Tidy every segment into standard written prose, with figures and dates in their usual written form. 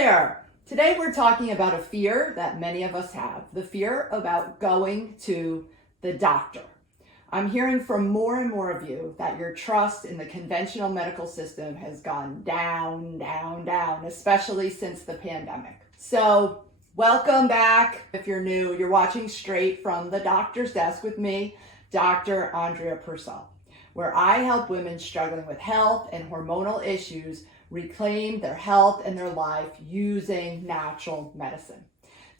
there. Today we're talking about a fear that many of us have, the fear about going to the doctor. I'm hearing from more and more of you that your trust in the conventional medical system has gone down, especially since the pandemic. So welcome back. If you're new, you're watching straight from the doctor's desk with me, Dr. Andrea Purcell, where I help women struggling with health and hormonal issues reclaim their health and their life using natural medicine.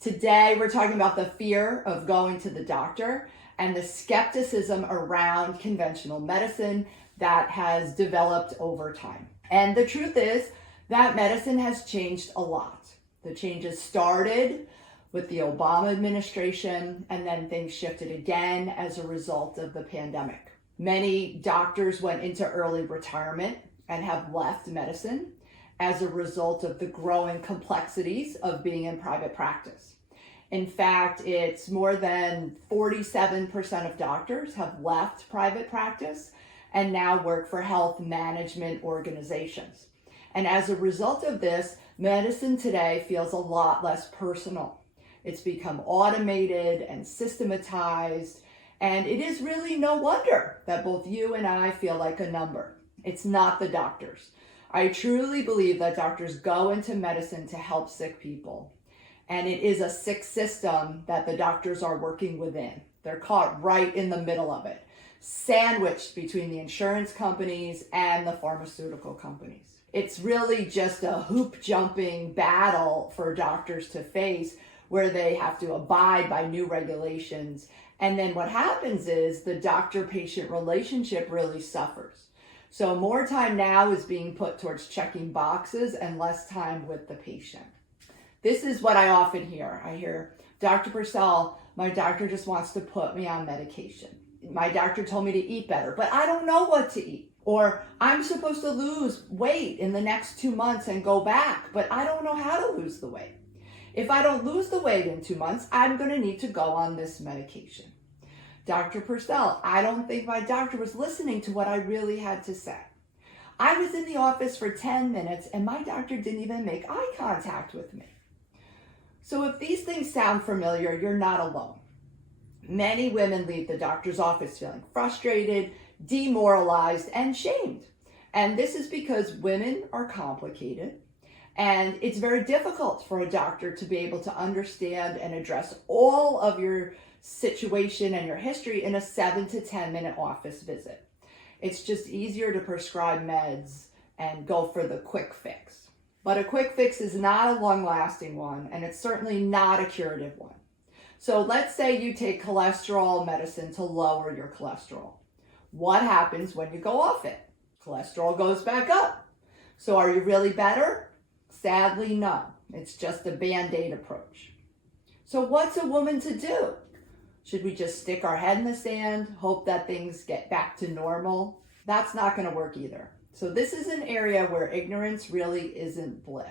Today, we're talking about the fear of going to the doctor and the skepticism around conventional medicine that has developed over time. And the truth is that medicine has changed a lot. The changes started with the Obama administration, and then things shifted again as a result of the pandemic. Many doctors went into early retirement and have left medicine as a result of the growing complexities of being in private practice. In fact, it's more than 47% of doctors have left private practice and now work for health management organizations. And as a result of this, medicine today feels a lot less personal. It's become automated and systematized, and it is really no wonder that both you and I feel like a number. It's not the doctors. I truly believe that doctors go into medicine to help sick people. And it is a sick system that the doctors are working within. They're caught right in the middle of it, sandwiched between the insurance companies and the pharmaceutical companies. It's really just a hoop jumping battle for doctors to face, where they have to abide by new regulations. And then what happens is the doctor-patient relationship really suffers. So more time now is being put towards checking boxes and less time with the patient. This is what I often hear. I hear, Dr. Purcell, my doctor just wants to put me on medication. My doctor told me to eat better, but I don't know what to eat. Or I'm supposed to lose weight in the next 2 months and go back, but I don't know how to lose the weight. If I don't lose the weight in 2 months, I'm going to need to go on this medication. Dr. Purcell, I don't think my doctor was listening to what I really had to say. I was in the office for 10 minutes and my doctor didn't even make eye contact with me. So if these things sound familiar, you're not alone. Many women leave the doctor's office feeling frustrated, demoralized, and shamed. And this is because women are complicated, and it's very difficult for a doctor to be able to understand and address all of your situation and your history in a 7 to 10 minute office visit. It's just easier to prescribe meds and go for the quick fix. But a quick fix is not a long-lasting one, and it's certainly not a curative one. So let's say you take cholesterol medicine to lower your cholesterol. What happens when you go off it? Cholesterol goes back up. So are you really better? Sadly, no. It's just a Band-Aid approach. So what's a woman to do? Should we just stick our head in the sand, hope that things get back to normal? That's not going to work either. So this is an area where ignorance really isn't bliss.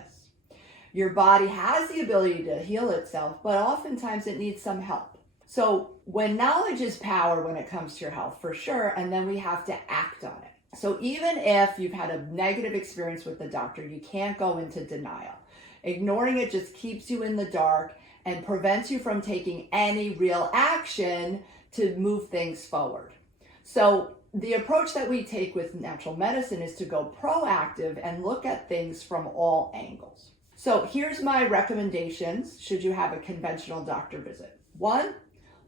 Your body has the ability to heal itself, but oftentimes it needs some help. So when knowledge is power when it comes to your health, for sure, and then we have to act on it. So even if you've had a negative experience with the doctor, you can't go into denial. Ignoring it just keeps you in the dark and prevents you from taking any real action to move things forward. So the approach that we take with natural medicine is to go proactive and look at things from all angles. So here's my recommendations should you have a conventional doctor visit. 1,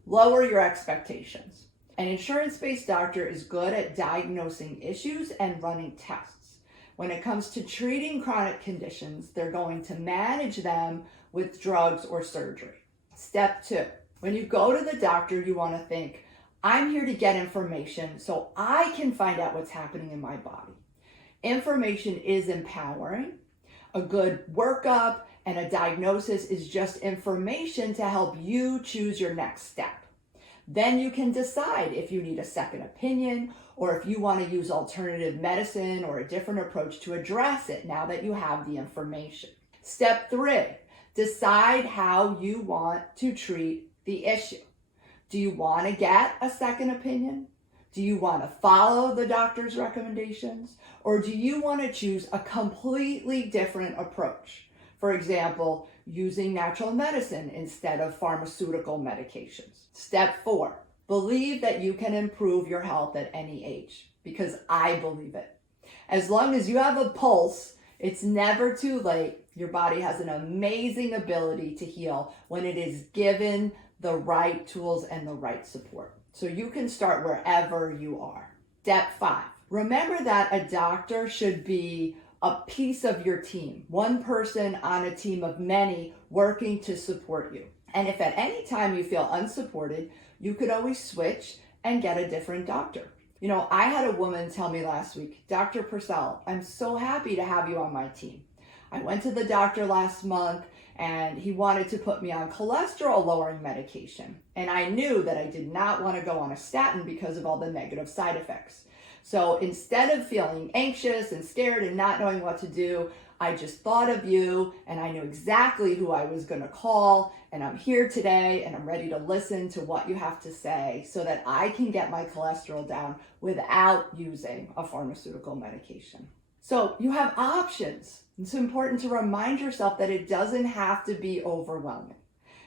lower your expectations. An insurance-based doctor is good at diagnosing issues and running tests. When it comes to treating chronic conditions, they're going to manage them with drugs or surgery. Step 2, when you go to the doctor, you want to think, I'm here to get information so I can find out what's happening in my body. Information is empowering. A good workup and a diagnosis is just information to help you choose your next step. Then you can decide if you need a second opinion or if you want to use alternative medicine or a different approach to address it now that you have the information. Step 3, decide how you want to treat the issue. Do you want to get a second opinion? Do you want to follow the doctor's recommendations? Or do you want to choose a completely different approach? For example, using natural medicine instead of pharmaceutical medications. Step 4, believe that you can improve your health at any age, because I believe it. As long as you have a pulse, it's never too late. Your body has an amazing ability to heal when it is given the right tools and the right support. So you can start wherever you are. Step 5, remember that a doctor should be a piece of your team, one person on a team of many working to support you. And if at any time you feel unsupported, you could always switch and get a different doctor. You know, I had a woman tell me last week, Dr. Purcell, I'm so happy to have you on my team. I went to the doctor last month and he wanted to put me on cholesterol lowering medication. And I knew that I did not want to go on a statin because of all the negative side effects. So instead of feeling anxious and scared and not knowing what to do, I just thought of you and I knew exactly who I was going to call, and I'm here today and I'm ready to listen to what you have to say so that I can get my cholesterol down without using a pharmaceutical medication. So you have options. It's important to remind yourself that it doesn't have to be overwhelming.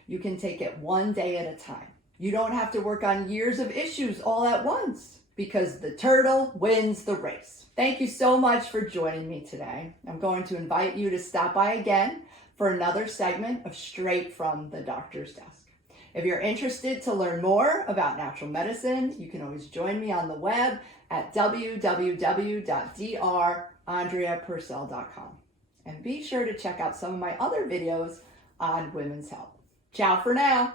You can take it one day at a time. You don't have to work on years of issues all at once, because the turtle wins the race. Thank you so much for joining me today. I'm going to invite you to stop by again for another segment of Straight from the Doctor's Desk. If you're interested to learn more about natural medicine, you can always join me on the web at www.drandreapurcell.com. And be sure to check out some of my other videos on women's health. Ciao for now.